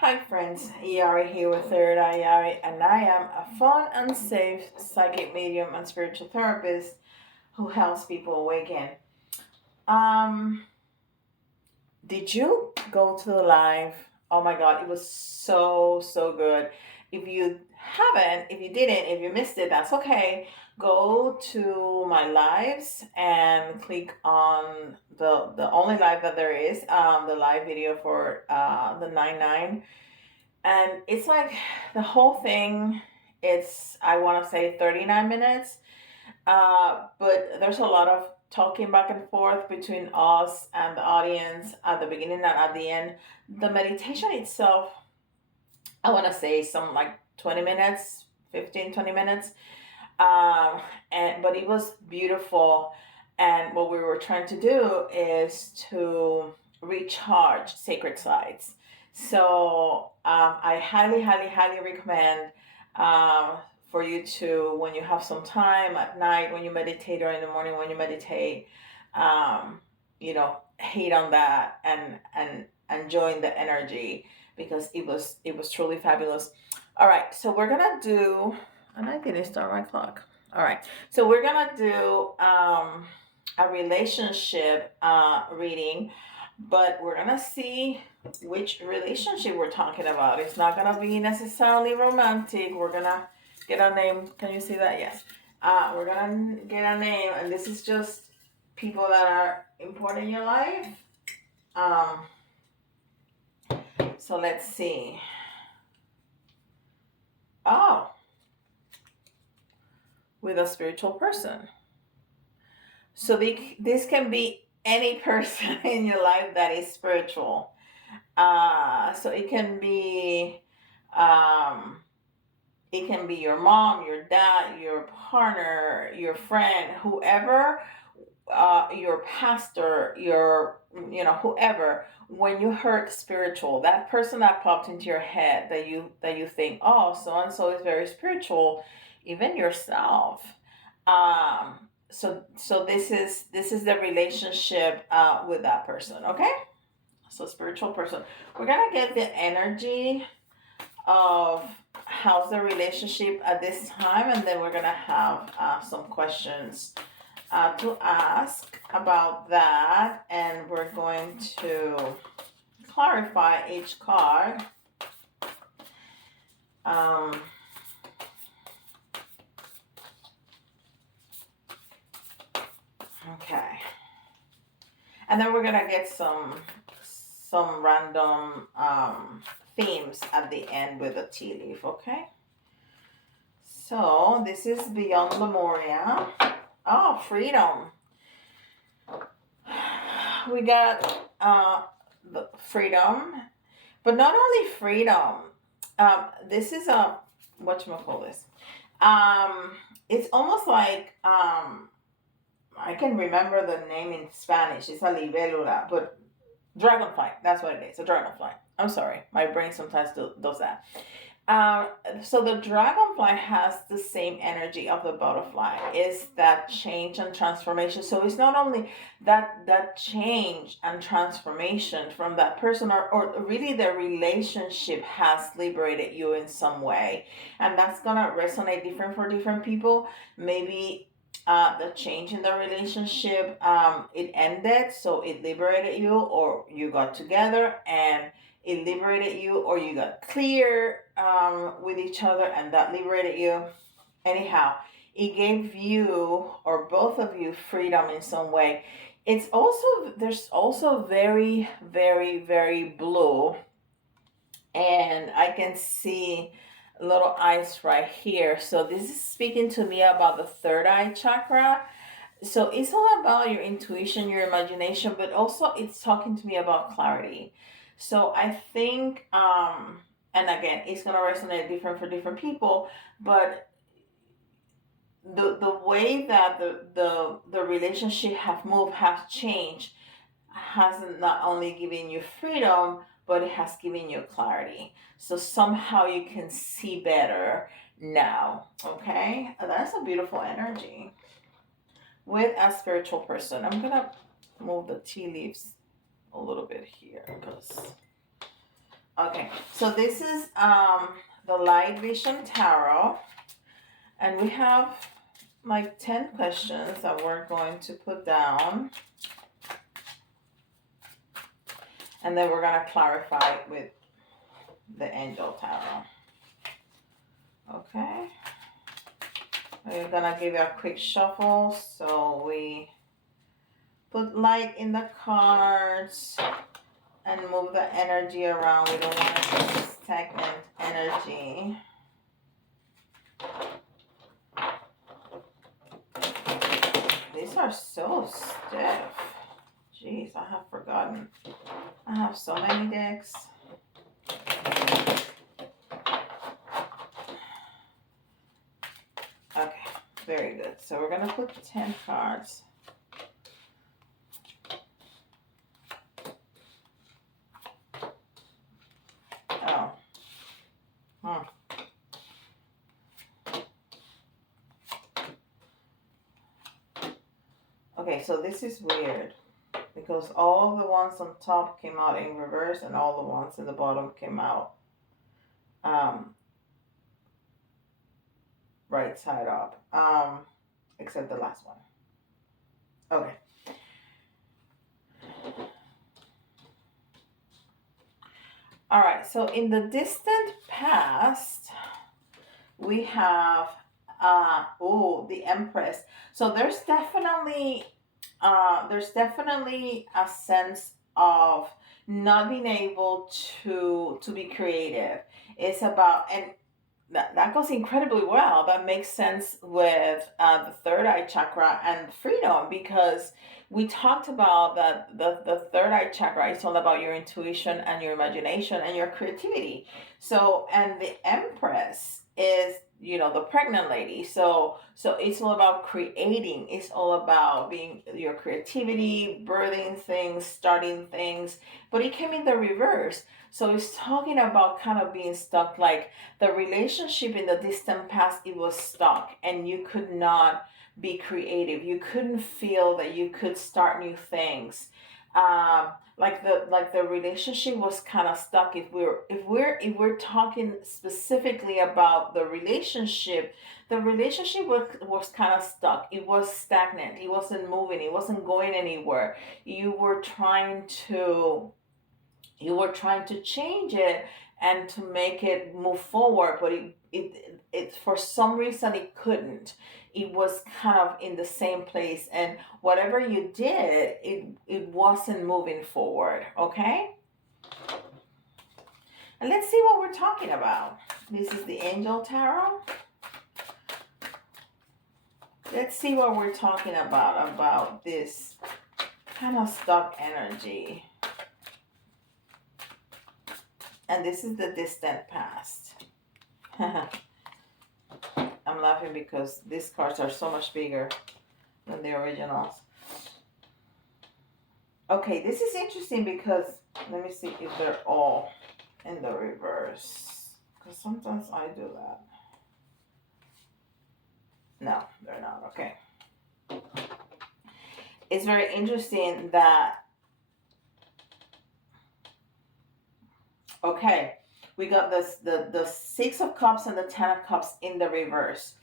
Hi friends, Yari here with Third Eye Yari, and I am a fun and safe psychic medium and spiritual therapist who helps people awaken. Um, did you go to the live? Oh my god, it was so good. If you didn't, if you missed it, that's okay. Go to my lives and click on the only live that there is, the live video for the 9/9, and it's like the whole thing. It's, I want to say, 39 minutes, but there's a lot of talking back and forth between us and the audience at the beginning and at the end. The meditation itself, I want to say some like 20 minutes, 15-20 minutes. Um, and but it was beautiful, and what we were trying to do is to recharge sacred sites. So I highly recommend, for you to, when you have some time at night when you meditate, or in the morning when you meditate, um, hit on that and join the energy, because it was truly fabulous. All right, so we're gonna do, and I didn't start my clock. All right, so we're gonna do a relationship reading, but we're gonna see which relationship we're talking about. It's not gonna be necessarily romantic. We're gonna get a name. Can you see that? Yes. We're gonna get a name, and this is just people that are important in your life. Um, so let's see. Oh, with a spiritual person. So this can be any person in your life that is spiritual. So um, it can be your mom, your dad, your partner, your friend, whoever, your pastor, whoever. When you heard spiritual, that person that popped into your head, that you think, oh, so and so is very spiritual, even yourself. So this is the relationship with that person. Okay, so spiritual person. We're gonna get the energy of how's the relationship at this time, and then we're gonna have some questions to ask about that, and we're going to clarify each card. Um, okay, and then we're gonna get some random themes at the end with a tea leaf. Okay, so this is Beyond Lemuria. Oh, freedom. We got the freedom, but not only freedom. This is a, whatchamacallit. It's almost like, I can remember the name in Spanish. It's a libélula, but dragonfly. That's what it is. A dragonfly. I'm sorry, my brain sometimes does that. Um, so the dragonfly has the same energy of the butterfly. Is that change and transformation? So it's not only that change and transformation from that person, or really the relationship has liberated you in some way, and that's gonna resonate different for different people. Maybe the change in the relationship, it ended, so it liberated you, or you got together and it liberated you, or you got clear with each other and that liberated you. Anyhow, it gave you, or both of you, freedom in some way. There's also very blue, and I can see little eyes right here. So this is speaking to me about the third eye chakra. So it's all about your intuition, your imagination, but also it's talking to me about clarity. So I think, and again, it's gonna resonate different for different people, but the way that the relationship have moved, has changed, hasn't not only given you freedom, but it has given you clarity. So somehow you can see better now. Okay, that's a beautiful energy with a spiritual person. I'm gonna move the tea leaves a little bit here, because Okay, so this is the Light Vision Tarot, and we have like 10 questions that we're going to put down, and then we're going to clarify it with the Angel Tarot. Okay, we're going to give you a quick shuffle so we put light in the cards and move the energy around. We don't want to get stagnant energy. These are so stiff. Jeez, I have forgotten. I have so many decks. Okay, very good. So we're going to put 10 cards. Oh. Okay, so this is weird because all the ones on top came out in reverse and all the ones in the bottom came out right side up, except the last one. Okay. All right, so in the distant past, we have the Empress. So there's definitely a sense of not being able to be creative. It's about, and that goes incredibly well. That makes sense with the third eye chakra and freedom, because we talked about that the third eye chakra is all about your intuition and your imagination and your creativity. So, and the Empress is, the pregnant lady. So it's all about creating. It's all about being your creativity, birthing things, starting things. But it came in the reverse. So it's talking about kind of being stuck, like the relationship in the distant past, it was stuck and you could not be creative. You couldn't feel that you could start new things. Like the relationship was kind of stuck. If we're talking specifically about the relationship was kind of stuck. It was stagnant. It wasn't moving. It wasn't going anywhere. You were trying to change it and to make it move forward, but it for some reason it couldn't. It was kind of in the same place, and whatever you did, it wasn't moving forward. Okay, and let's see what we're talking about. This is the Angel Tarot. Let's see what we're talking about this kind of stuck energy. And this is the distant past. I'm laughing because these cards are so much bigger than the originals. Okay, this is interesting because let me see if they're all in the reverse. Because sometimes I do that. No, they're not. Okay. It's very interesting that, okay, we got the Six of Cups and the Ten of Cups in the reverse.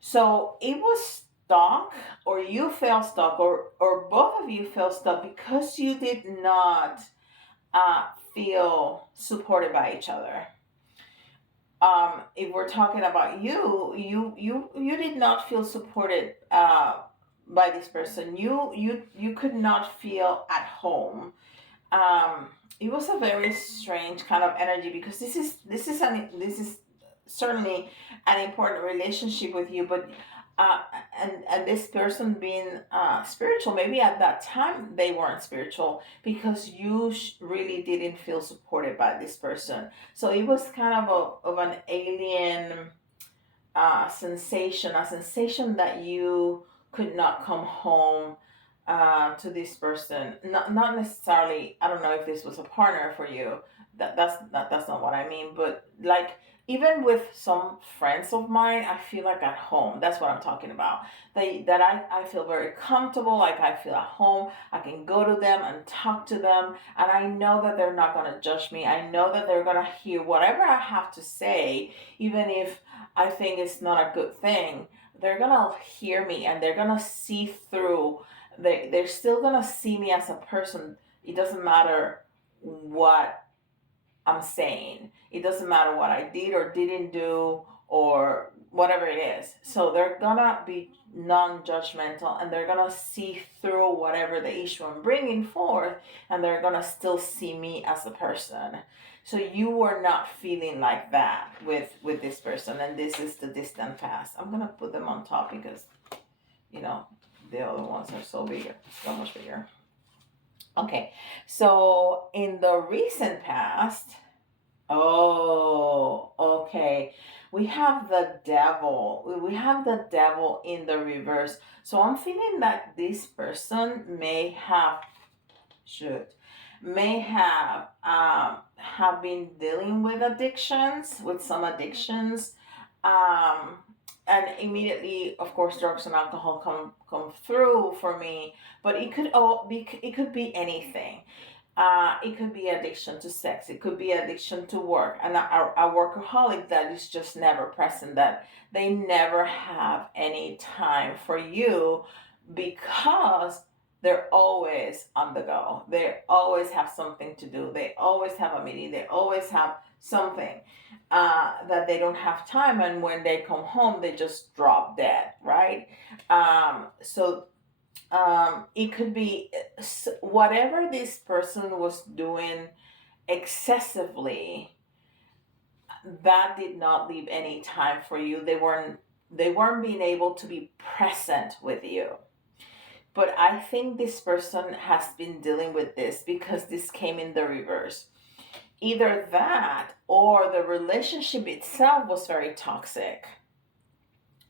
So it was stuck, or you felt stuck, or both of you felt stuck because you did not feel supported by each other. If we're talking about you did not feel supported by this person. You could not feel at home. It was a very strange kind of energy because this is certainly an important relationship with you, but uh, and this person being spiritual, maybe at that time they weren't spiritual because you really didn't feel supported by this person. So it was kind of an alien a sensation that you could not come home to this person. Not necessarily, I don't know if this was a partner for you, That's not what I mean, but like even with some friends of mine, I feel like at home. That's what I'm talking about. I feel very comfortable, like I feel at home. I can go to them and talk to them, and I know that they're not gonna judge me. I know that they're gonna hear whatever I have to say, even if I think it's not a good thing. They're gonna hear me and they're gonna see through. They're still gonna see me as a person. It doesn't matter what I'm saying. It doesn't matter what I did or didn't do or whatever it is. So they're gonna be non judgmental and they're gonna see through whatever the issue I'm bringing forth, and they're gonna still see me as a person. So you were not feeling like that with this person, and this is the distant past. I'm gonna put them on top because you know the other ones are so bigger, so much bigger. Okay, so in the recent past, oh, okay, we have the devil. We have the devil in the reverse. So I'm feeling that this person should, may have been dealing with addictions, with some addictions, um, and immediately, of course, drugs and alcohol come through for me. But it could be anything. It could be addiction to sex. It could be addiction to work, and a workaholic that is just never present. That they never have any time for you because they're always on the go. They always have something to do. They always have a meeting. They always have something that they don't have time. And when they come home, they just drop dead, right? It could be whatever this person was doing excessively, that did not leave any time for you. They weren't being able to be present with you. But I think this person has been dealing with this because this came in the reverse. Either that or the relationship itself was very toxic.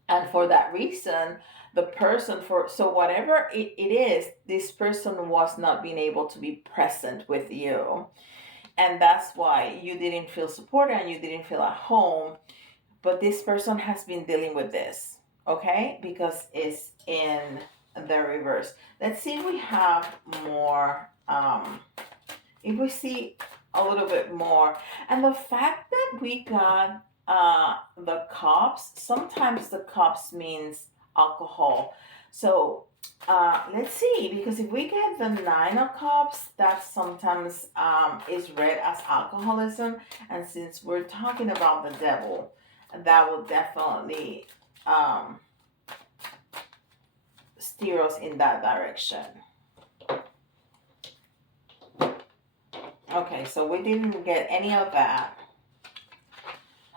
And for that reason, the person for so whatever it is, this person was not being able to be present with you. And that's why you didn't feel supported and you didn't feel at home. But this person has been dealing with this, okay? Because it's in the reverse. Let's see if we have more, if we see a little bit more. And the fact that we got the cups, sometimes the cups means alcohol. So let's see, because if we get the nine of cups, that sometimes is read as alcoholism. And since we're talking about the devil, that will definitely steer us in that direction. Okay, so we didn't get any of that.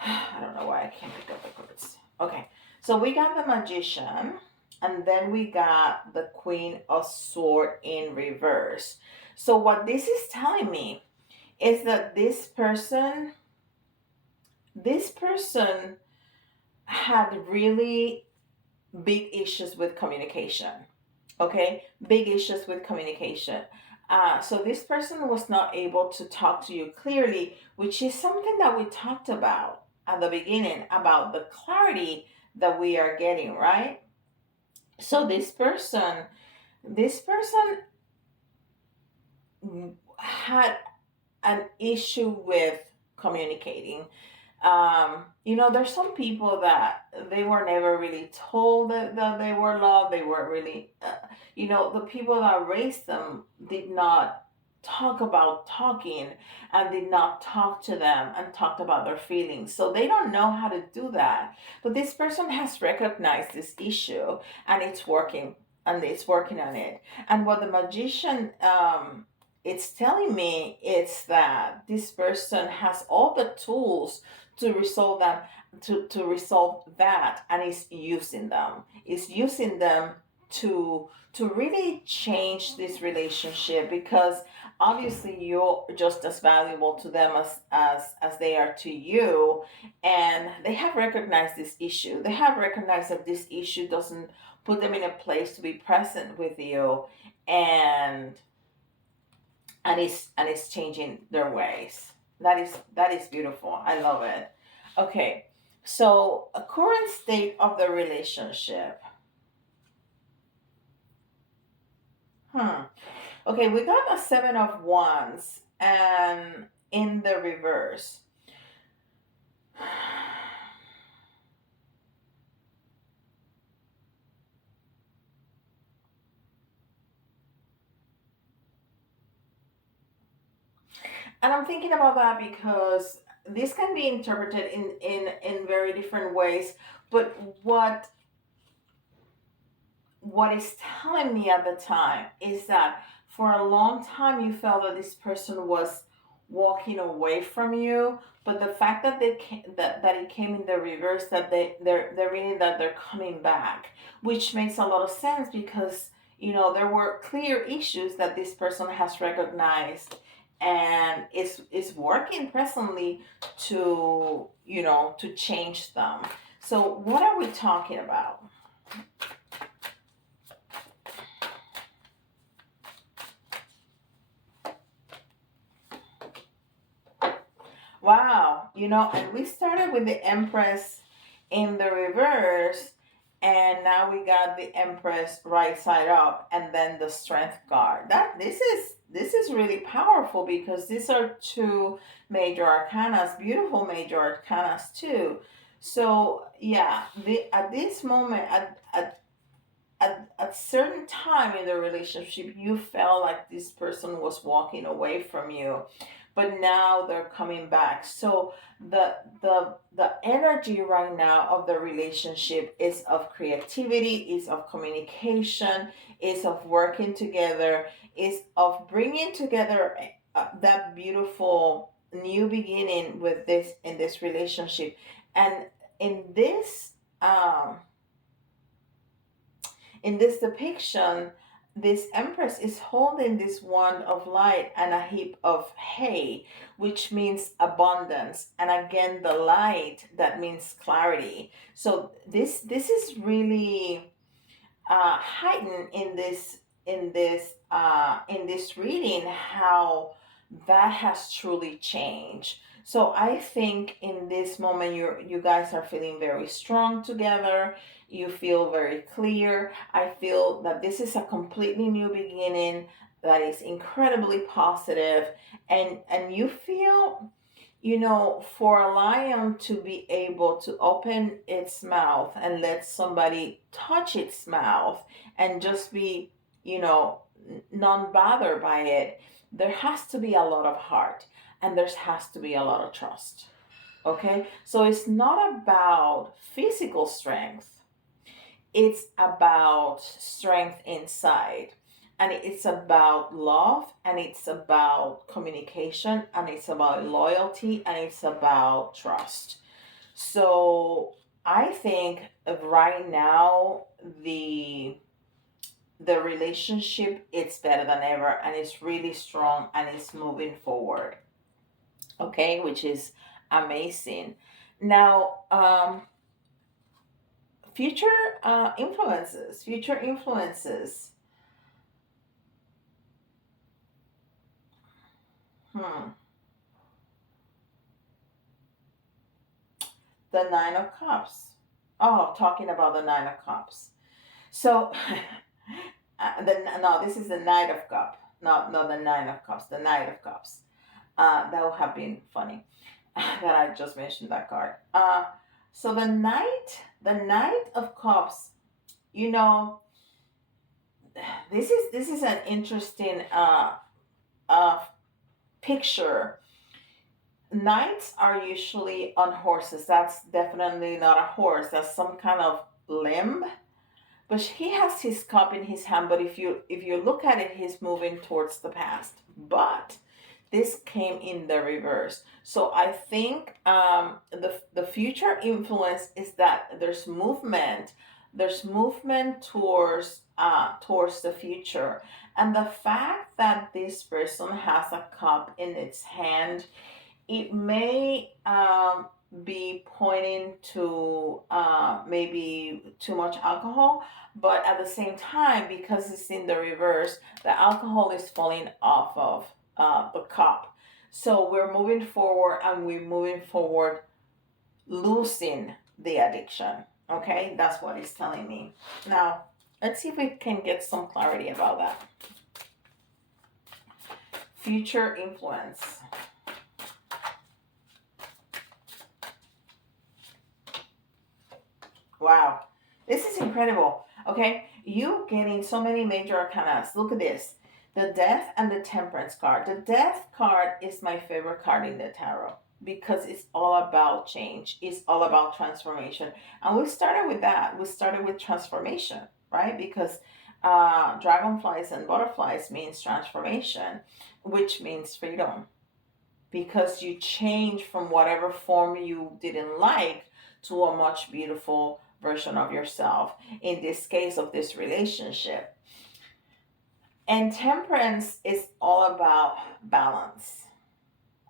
I don't know why I can't pick up the cards. Okay, so we got the Magician, and then we got the Queen of Swords in reverse. So what this is telling me is that this person had really big issues with communication. Okay, big issues with communication. So this person was not able to talk to you clearly, which is something that we talked about at the beginning about the clarity that we are getting, right? So this person had an issue with communicating. There's some people that they were never really told that they were loved. They weren't really, the people that raised them did not talk about talking and did not talk to them and talked about their feelings. So they don't know how to do that. But this person has recognized this issue and it's working on it. And what the magician it's telling me it's that this person has all the tools to resolve them to resolve that, and is using them to really change this relationship, because obviously you're just as valuable to them as they are to you. And they have recognized this issue. They have recognized that this issue doesn't put them in a place to be present with you, and it's changing their ways. That is beautiful. I love it. Okay. So a current state of the relationship. Hmm. Okay, we got a seven of wands and in the reverse. And I'm thinking about that because this can be interpreted in very different ways. But what is telling me at the time is that for a long time you felt that this person was walking away from you, but the fact that that it came in the reverse, that they're meaning that they're coming back, which makes a lot of sense because there were clear issues that this person has recognized and is working presently to change them. So what are we talking about? Wow, and we started with the Empress in the reverse, and now we got the Empress right side up, and then the Strength card. This is really powerful because these are two major arcanas, beautiful major arcanas too. So yeah, at this moment, at certain time in the relationship, you felt like this person was walking away from you, but now they're coming back. So the energy right now of the relationship is of creativity, is of communication, is of working together, is of bringing together that beautiful new beginning with this in this relationship. And in this um in this depiction, this empress is holding this wand of light and a heap of hay, which means abundance. And again, the light, that means clarity. So this is really heightened in this reading, how that has truly changed. So I think in this moment you guys are feeling very strong together. You feel very clear. I feel that this is a completely new beginning that is incredibly positive, and you feel, for a lion to be able to open its mouth and let somebody touch its mouth and just be, non bothered by it, there has to be a lot of heart and there has to be a lot of trust. Okay? So it's not about physical strength, it's about strength inside. And it's about love, and it's about communication, and it's about loyalty, and it's about trust. So I think right now the relationship, it's better than ever, and it's really strong, and it's moving forward. Okay, which is amazing. Now, future influences. Hmm. The Nine of Cups. Oh, talking about the Nine of Cups. So, no, this is the Knight of Cup. Not the Nine of Cups. The Knight of Cups. That would have been funny that I just mentioned that card. So the Knight of Cups. You know, this is an interesting uh picture. Knights are usually on horses. That's definitely not a horse. That's some kind of limb. But he has his cup in his hand. But if you look at it, he's moving towards the past. But this came in the reverse. So I think the future influence is that there's movement towards the future, and the fact that this person has a cup in its hand, it may be pointing to maybe too much alcohol, but at the same time, because it's in the reverse, the alcohol is falling off of the cup. So we're moving forward, and we're moving forward losing the addiction. Okay, that's what it's telling me. Now, let's see if we can get some clarity about that. Future influence. Wow, this is incredible. Okay, you getting so many major arcanas. Look at this. The Death and the Temperance card. The Death card is my favorite card in the tarot because it's all about change. It's all about transformation. And we started with that. We started with transformation, right? Because dragonflies and butterflies means transformation, which means freedom. Because you change from whatever form you didn't like to a much beautiful version of yourself, in this case of this relationship. And temperance is all about balance.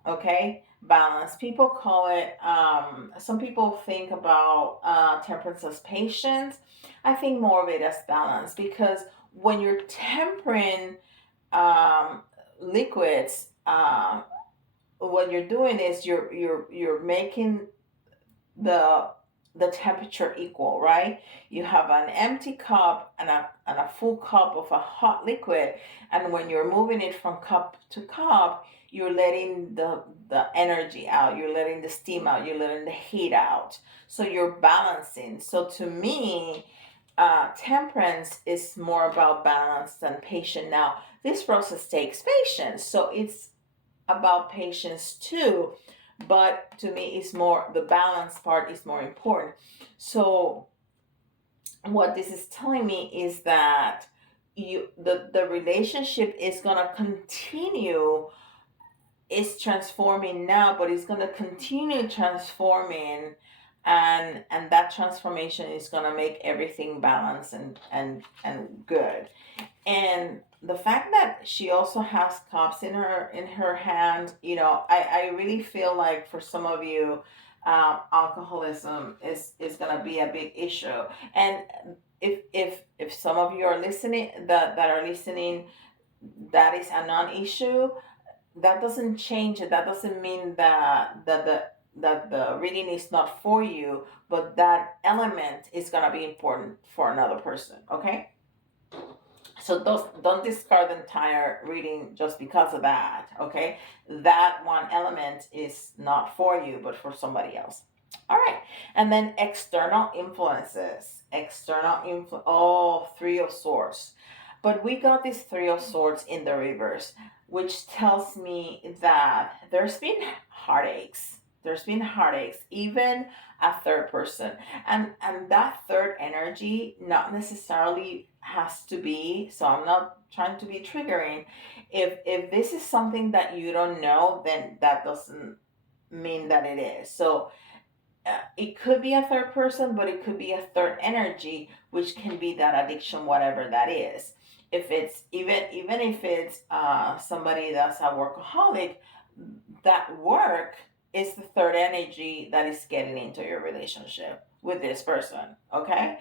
Okay, balance. People call it, some people think about temperance as patience. I think more of it as balance, because when you're tempering um, liquids, what you're doing is you're making the the temperature equal, right? You have an empty cup and a full cup of a hot liquid, and when you're moving it from cup to cup, you're letting the energy out, you're letting the steam out, you're letting the heat out. So you're balancing. So to me, temperance is more about balance than patience. Now, this process takes patience, so it's about patience too, but to me it's more, the balance part is more important. So what this is telling me is that the relationship is going to continue. It's transforming now, but it's going to continue transforming, and that transformation is going to make everything balanced and good. And the fact that she also has cups in her hand, I really feel like for some of you, alcoholism is gonna be a big issue. And if some of you are listening, that are listening, that is a non-issue, that doesn't change it. That doesn't mean that the reading is not for you, but that element is gonna be important for another person. Okay, so don't discard the entire reading just because of that. Okay, that one element is not for you but for somebody else. All right, and then external influences. Oh, Three of Swords. But we got this Three of Swords in the reverse, which tells me that there's been heartaches, even a third person. And that third energy not necessarily has to be, so I'm not trying to be triggering. If this is something that you don't know, then that doesn't mean that it is. So it could be a third person, but it could be a third energy, which can be that addiction, whatever that is. If it's even if it's somebody that's a workaholic, that work is the third energy that is getting into your relationship with this person. Okay,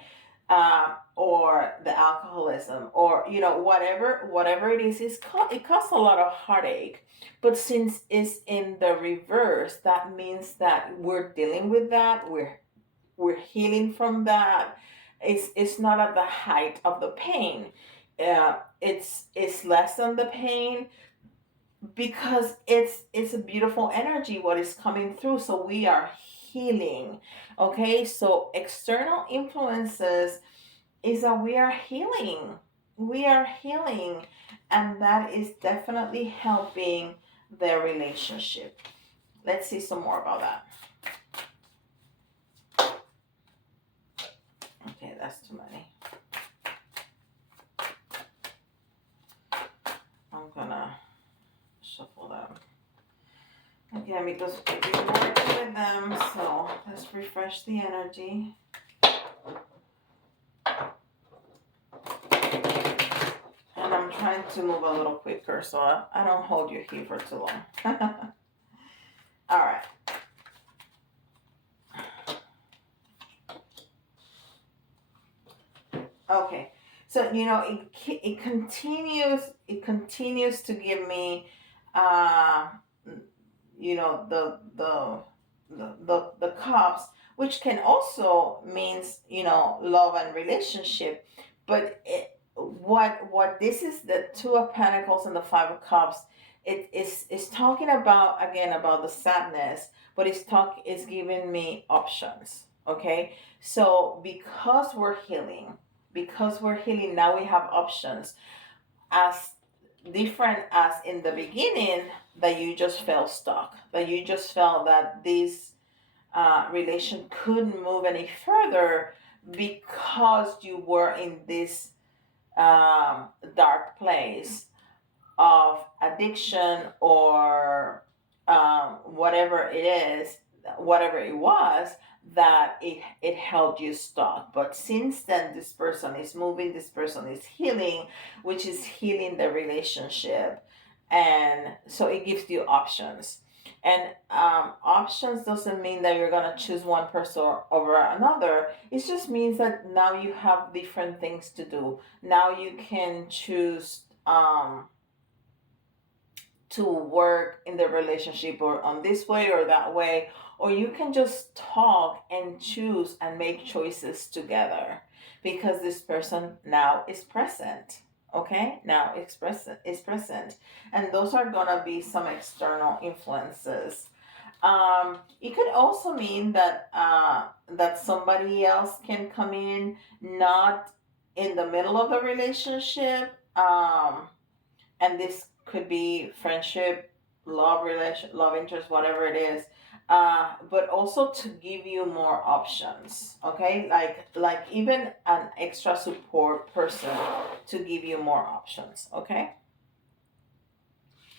or the alcoholism, or whatever it is. It causes a lot of heartache, but since it's in the reverse, that means that we're dealing with that. We're healing from that. It's not at the height of the pain. It's less than the pain, because it's a beautiful energy what is coming through. So we are healing. Okay, so external influences is that we are healing, and that is definitely helping their relationship. Let's see some more about that. Okay, that's too many. I'm gonna shuffle them again because we've been working with them. So let's refresh the energy. And I'm trying to move a little quicker so I don't hold you here for too long. All right. Okay. So it continues to give me the cups, which can also means love and relationship. But what this is, the Two of Pentacles and the Five of Cups, it is talking about, again, about the sadness, but it's giving me options. Okay, so because we're healing now, we have options, as different as in the beginning, that you just felt stuck, that you just felt that this relation couldn't move any further because you were in this dark place of addiction, or whatever it is, whatever it was, that it held you stuck. But since then, this person is moving, this person is healing, which is healing the relationship. And so it gives you options. And options doesn't mean that you're going to choose one person over another. It just means that now you have different things to do. Now you can choose to work in the relationship, or on this way or that way, or you can just talk and choose and make choices together, because this person now is present. Okay, now it's present, and those are gonna be some external influences. It could also mean that somebody else can come in, not in the middle of the relationship, and this could be friendship, love interest, whatever it is, but also to give you more options. Okay, like even an extra support person to give you more options. Okay.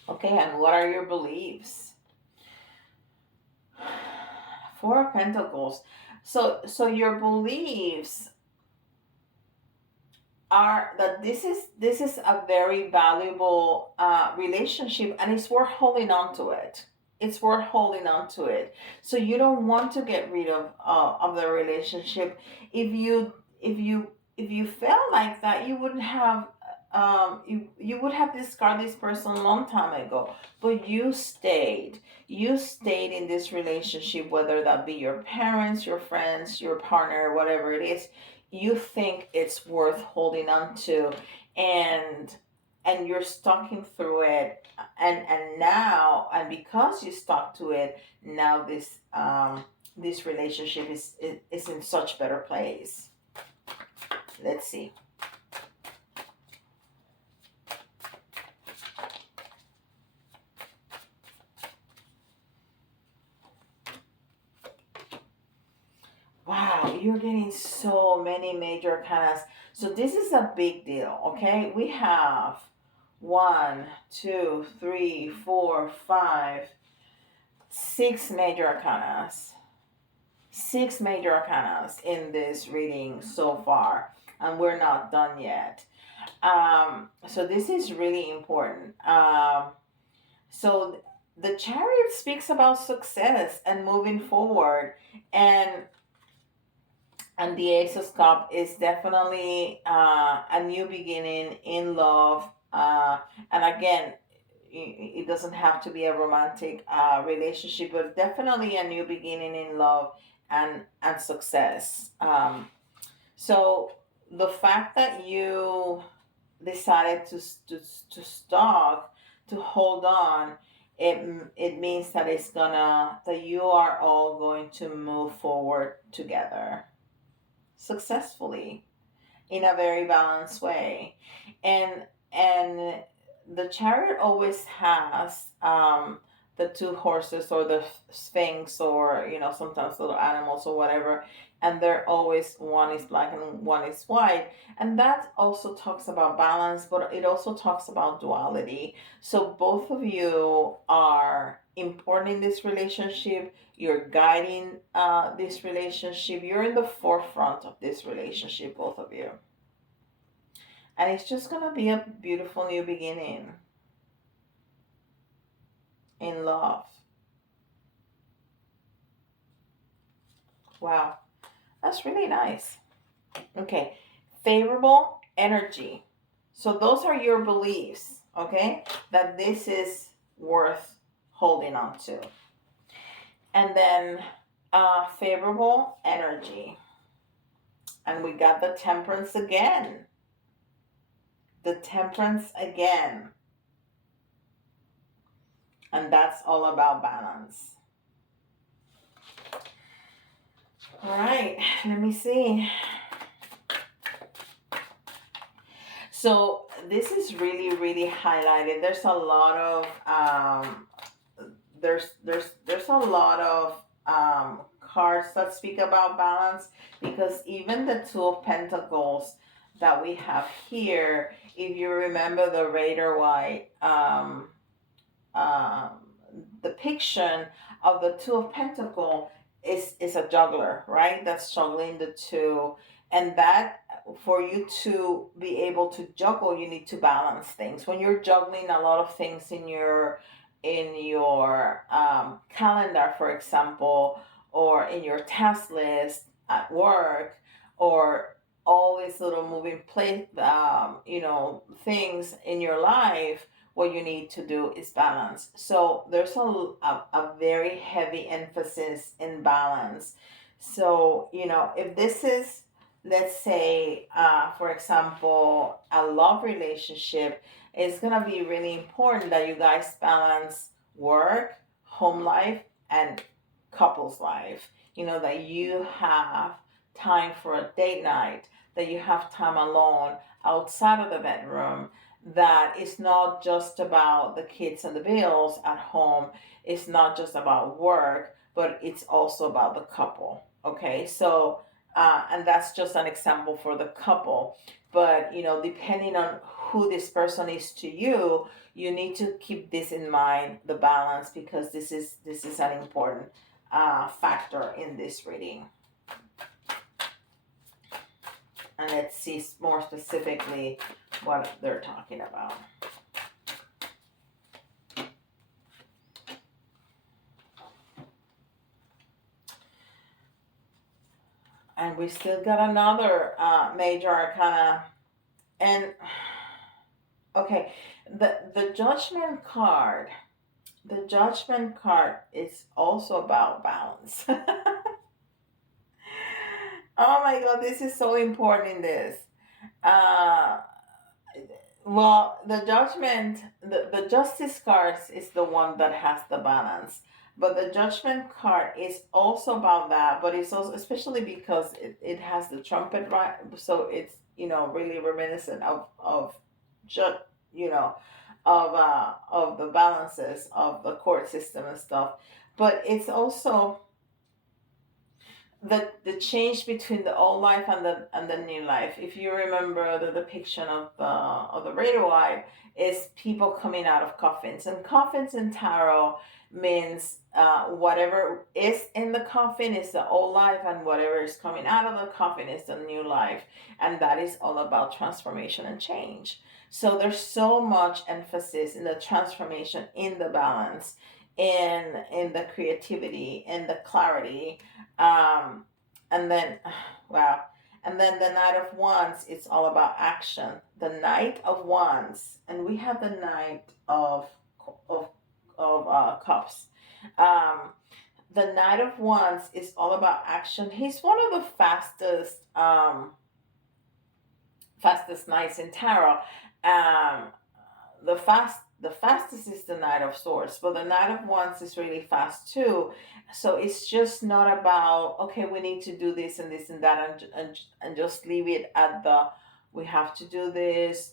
Okay, and what are your beliefs? Four of Pentacles. So your beliefs are that this is a very valuable relationship, and it's worth holding on to it. It's worth holding on to it. So you don't want to get rid of the relationship. If you felt like that, you wouldn't have you would have discarded this person a long time ago. But you stayed in this relationship, whether that be your parents, your friends, your partner, whatever it is. You think it's worth holding on to, and you're stalking through it, and because you stuck to it, now this relationship is in such better place. Let's see. Wow, you're getting so many major arcanas. So this is a big deal, okay? We have one, two, three, four, five, six major arcanas. Six major arcanas in this reading so far, and we're not done yet. So this is really important. So the Chariot speaks about success and moving forward, and the Ace of Cups is definitely a new beginning in love. And again, it doesn't have to be a romantic relationship, but definitely a new beginning in love and success. So the fact that you decided to stop, to hold on, it means that that you are all going to move forward together successfully in a very balanced way. And the Chariot always has the two horses, or the sphinx, or sometimes little animals or whatever, and they're always, one is black and one is white, and that also talks about balance, but it also talks about duality. So both of you are important in this relationship. You're guiding this relationship. You're in the forefront of this relationship, both of you. And it's just going to be a beautiful new beginning in love. Wow, that's really nice. Okay, favorable energy. So those are your beliefs, okay? That this is worth holding on to. And then favorable energy. And we got the temperance again. The temperance again. And that's all about balance. All right, let me see. So this is really, really highlighted. There's a lot of there's a lot of cards that speak about balance, because even the Two of Pentacles that we have here, if you remember the Raider White um, depiction of the Two of Pentacles is a juggler, right? That's juggling the two, and that for you to be able to juggle, you need to balance things. When you're juggling a lot of things in your calendar, for example, or in your task list at work, or all these little moving plate, things in your life, what you need to do is balance. So there's a very heavy emphasis in balance. So, if this is, let's say, for example, a love relationship, it's going to be really important that you guys balance work, home life, and couples life. That you have time for a date night, that you have time alone outside of the bedroom, that it's not just about the kids and the bills at home, it's not just about work, but it's also about the couple. Okay, so and that's just an example for the couple, but depending on who this person is to you, you need to keep this in mind, the balance, because this is an important factor in this reading. And let's see more specifically what they're talking about. And we still got another major arcana. And okay, the judgment card. The judgment card is also about balance. Oh my god, this is so important in this. Uh, well, the judgment, the justice cards is the one that has the balance. But the judgment card is also about that, but it's also, especially because it has the trumpet, right? So it's, really reminiscent of just, you know, of the balances of the court system and stuff. But it's also the change between the old life and the new life. If you remember the depiction of the Raider White, is people coming out of coffins, and coffins in tarot means whatever is in the coffin is the old life, and whatever is coming out of the coffin is the new life, and that is all about transformation and change. So there's so much emphasis in the transformation, in the balance, in the creativity, in the clarity, um, and then, wow. And then the Knight of Wands, it's all about action. The Knight of Wands, and we have the Knight of Cups. Um, the Knight of Wands is all about action. He's one of the fastest knights in tarot. Um, the fastest is the Knight of Swords, but the Knight of Wands is really fast too. So it's just not about, okay, we need to do this and this and that, and just leave it at the, we have to do this.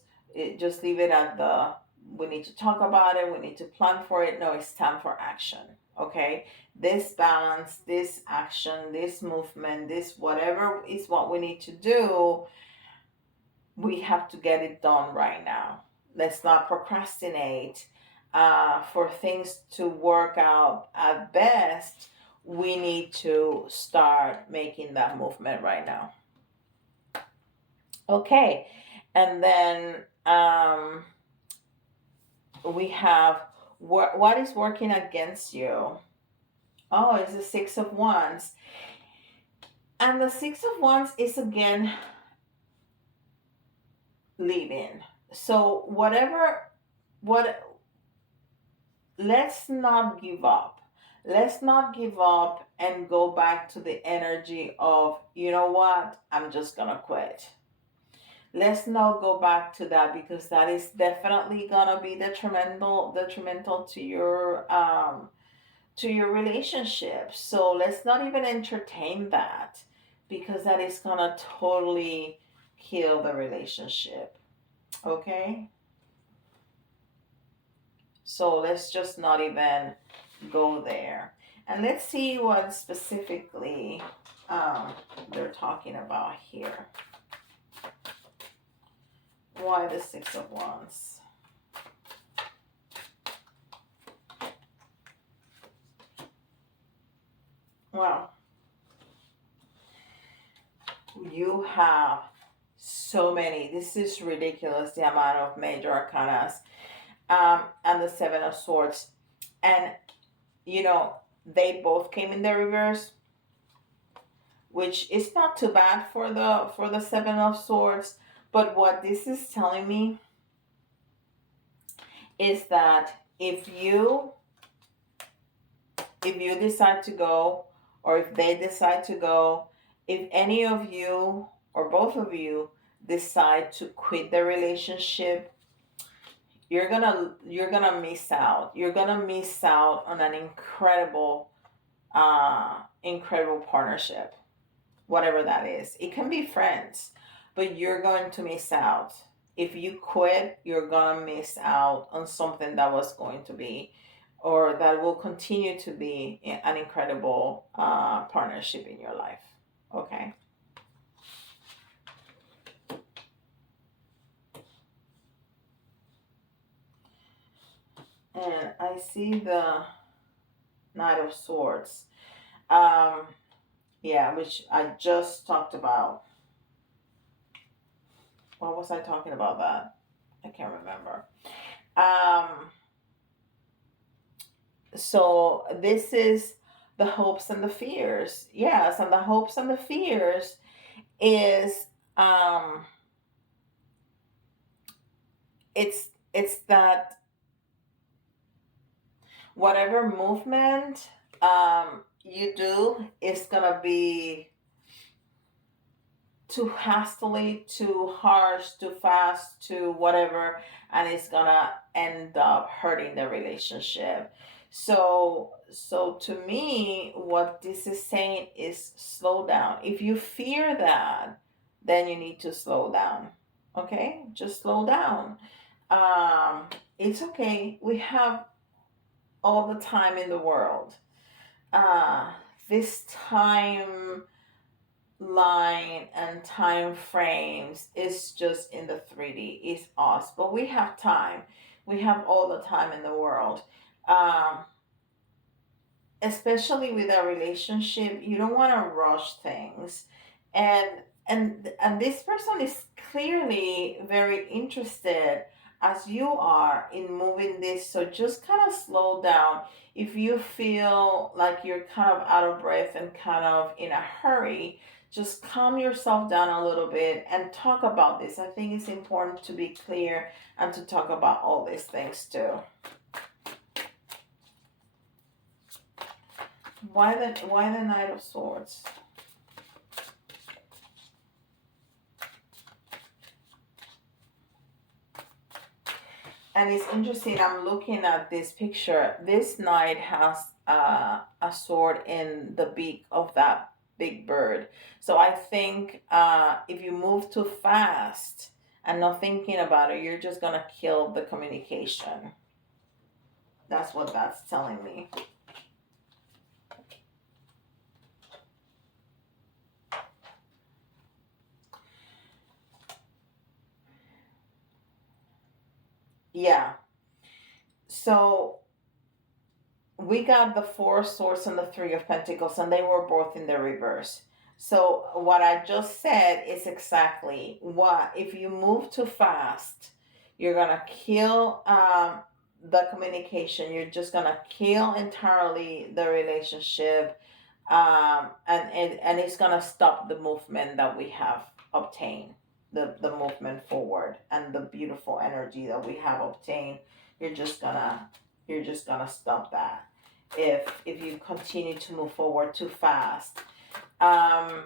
Just leave it at the, we need to talk about it, we need to plan for it. No, it's time for action. Okay, this balance, this action, this movement, this whatever is what we need to do, we have to get it done right now. Let's not procrastinate. For things to work out at best, we need to start making that movement right now. Okay, and then we have what is working against you. Oh, it's the Six of Wands. And the Six of Wands is again leaving. So what let's not give up. Let's not give up and go back to the energy of, you know what, I'm just gonna quit. Let's not go back to that, because that is definitely gonna be detrimental to your relationship. So let's not even entertain that, because that is gonna totally kill the relationship. Okay? So let's just not even go there. And let's see what specifically um, they're talking about here. Why the Six of Wands? Well, you have so many. This is ridiculous, the amount of major arcanas. And the Seven of Swords. And, you know, they both came in the reverse, which is not too bad for the Seven of Swords. But what this is telling me is that if you decide to go, or if they decide to go, if any of you or both of you decide to quit the relationship, you're gonna miss out. You're gonna miss out on an incredible partnership, whatever that is. It can be friends, but you're going to miss out. If you quit, you're gonna miss out on something that was going to be, or that will continue to be, an incredible partnership in your life. Okay. And I see the Knight of Swords. Um, yeah, which I just talked about. What was I talking about that? I can't remember. Um, so this is the hopes and the fears. Yes, and the hopes and the fears is um it's that whatever movement you do is gonna be too hastily, too harsh, too fast, too whatever, and it's gonna end up hurting the relationship. So to me, what this is saying is slow down. If you fear that, then you need to slow down. Okay, just slow down. Um, it's okay. We have all the time in the world. Uh, this time line and time frames is just in the 3D. It's us, but we have time. We have all the time in the world. Um, Especially with a relationship, you don't want to rush things, and and this person is clearly very interested as you are in moving this. So just kind of slow down. If you feel like you're kind of out of breath and kind of in a hurry, just calm yourself down a little bit and talk about this. I think it's important to be clear and to talk about all these things too. Why the Knight of Swords? And it's interesting. I'm looking at this picture. This knight has a sword in the beak of that big bird. So I think if you move too fast and not thinking about it, you're just gonna kill the communication. That's what that's telling me. Yeah. So we got the Four of Swords and the Three of Pentacles, and they were both in the reverse. So what I just said is exactly what, if you move too fast, you're gonna kill the communication. You're just gonna kill entirely the relationship, and it's gonna stop the movement that we have obtained, the movement forward and the beautiful energy that we have obtained. You're just gonna you're just gonna stop that if you continue to move forward too fast. Um,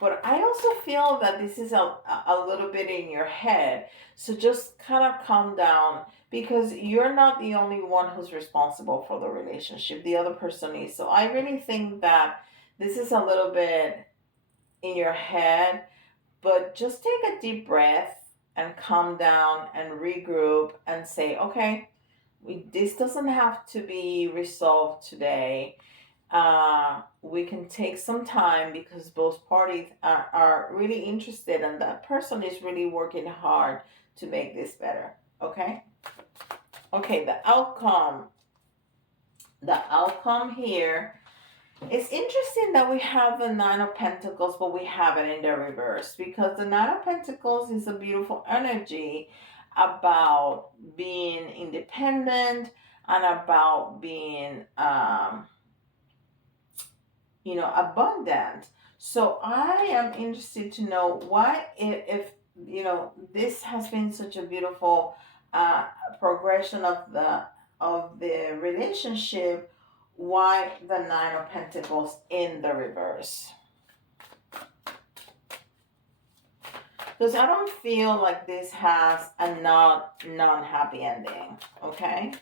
but I also feel that this is a little bit in your head. So just kind of calm down because you're not the only one who's responsible for the relationship. The other person is. So I really think that this is a little bit in your head, but just take a deep breath and calm down and regroup and say, okay, this doesn't have to be resolved today. We can take some time because both parties are really interested and that person is really working hard to make this better. Okay? Okay, the outcome here, it's interesting that we have the Nine of Pentacles, but we have it in the reverse because the Nine of Pentacles is a beautiful energy about being independent and about being abundant. So I am interested to know why, if this has been such a beautiful uh, progression of the relationship. Why the Nine of Pentacles in the reverse? Because I don't feel like this has a non-happy ending. Okay.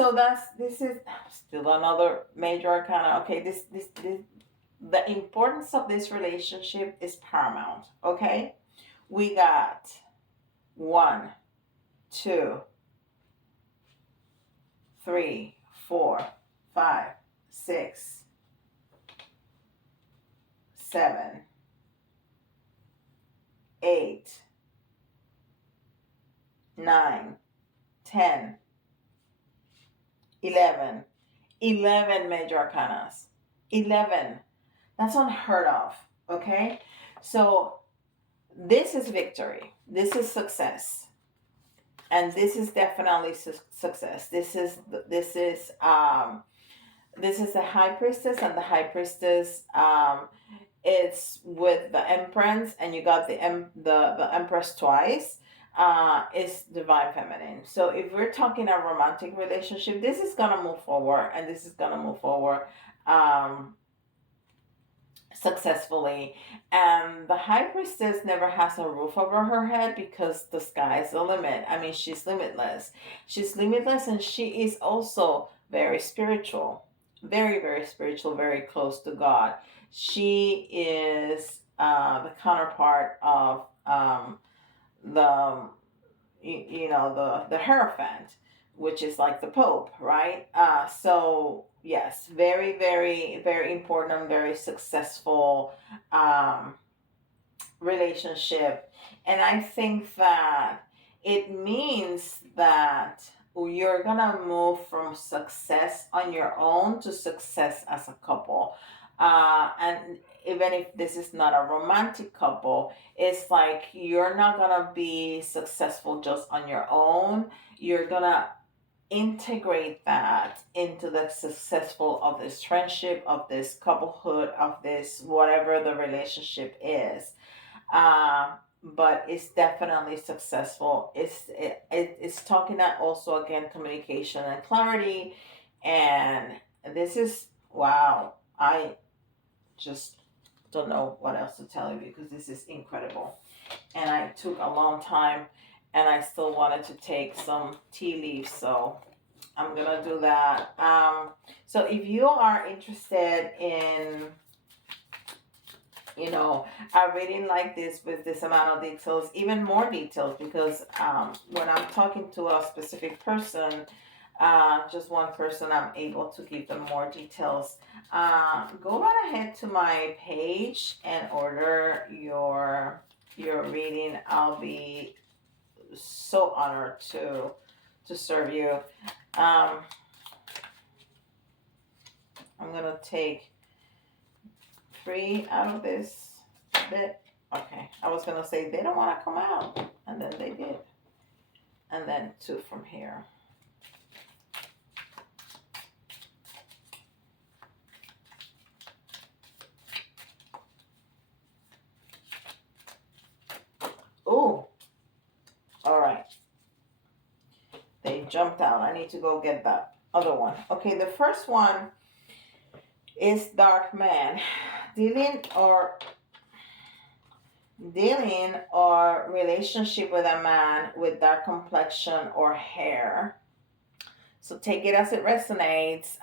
So this is still another major arcana. Okay, this the importance of this relationship is paramount. Okay, we got 1, 2, 3, 4, 5, 6, 7, 8, 9, 10, 11. 11 major arcanas. 11. That's unheard of. Okay? So this is victory. This is success. And this is definitely success. This is the High Priestess, and the High Priestess it's with the Empress, and you got the Empress twice. Is Divine Feminine. So if we're talking a romantic relationship, this is gonna move forward, and this is gonna move forward um, successfully. And the High Priestess never has a roof over her head because the sky is the limit. I mean, she's limitless. She's limitless, and she is also very spiritual, very, very spiritual, very close to God. She is the counterpart of the the Hierophant, which is like the Pope, right? So yes, very, very, very important and very successful um, relationship. And I think that it means that you're gonna move from success on your own to success as a couple. And even if this is not a romantic couple, it's like you're not gonna be successful just on your own. You're gonna integrate that into the successful of this friendship, of this couplehood, of this whatever the relationship is. uh, but it's definitely successful. It's talking that also again communication and clarity, and this is wow. I just don't know what else to tell you because this is incredible, and I took a long time, and I still wanted to take some tea leaves, so I'm gonna do that. So if you are interested in a reading like this with this amount of details, even more details, because when I'm talking to a specific person, just one person, I'm able to give them more details. Go right ahead to my page and order your reading. I'll be so honored to serve you. I'm gonna take 3 out of this bit. Okay, I was gonna say they don't want to come out, and then they did. and then 2 from here. Oh, all right. They jumped out. I need to go get that other one. Okay, the first one is Dark Man. Dealing or relationship with a man with dark complexion or hair. So take it as it resonates.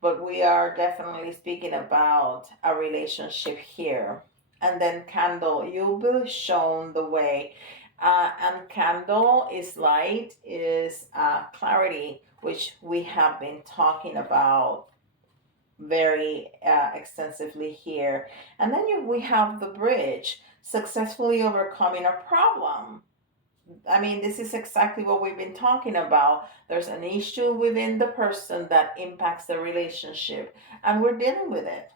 But we are definitely speaking about a relationship here. And then Candle, you'll be shown the way. And Candle is light, is clarity, which we have been talking about very extensively here. And then we have the Bridge, successfully overcoming a problem. I mean, this is exactly what we've been talking about. There's an issue within the person that impacts the relationship, and we're dealing with it.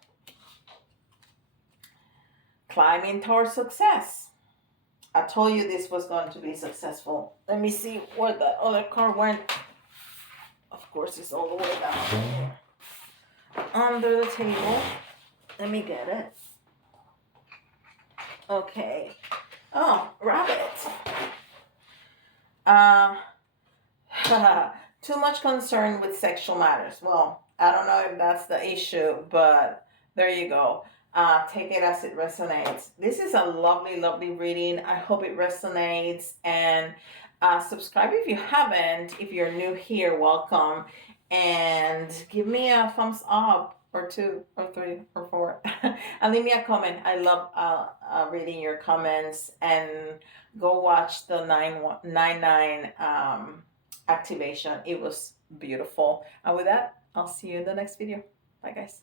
Climbing towards success. I told you this was going to be successful. Let me see where the other card went. Of course, it's all the way down here. Under the table. Let me get it. Okay. Oh, rabbit. Too much concern with sexual matters. Well, I don't know if that's the issue, but there you go. Take it as it resonates. This is a lovely, lovely reading. I hope it resonates. And subscribe if you haven't. If you're new here, welcome. And give me a thumbs up, or 2 or 3 or 4. And leave me a comment. I love reading your comments. And go watch the 999 activation. It was beautiful. And with that, I'll see you in the next video. Bye, guys.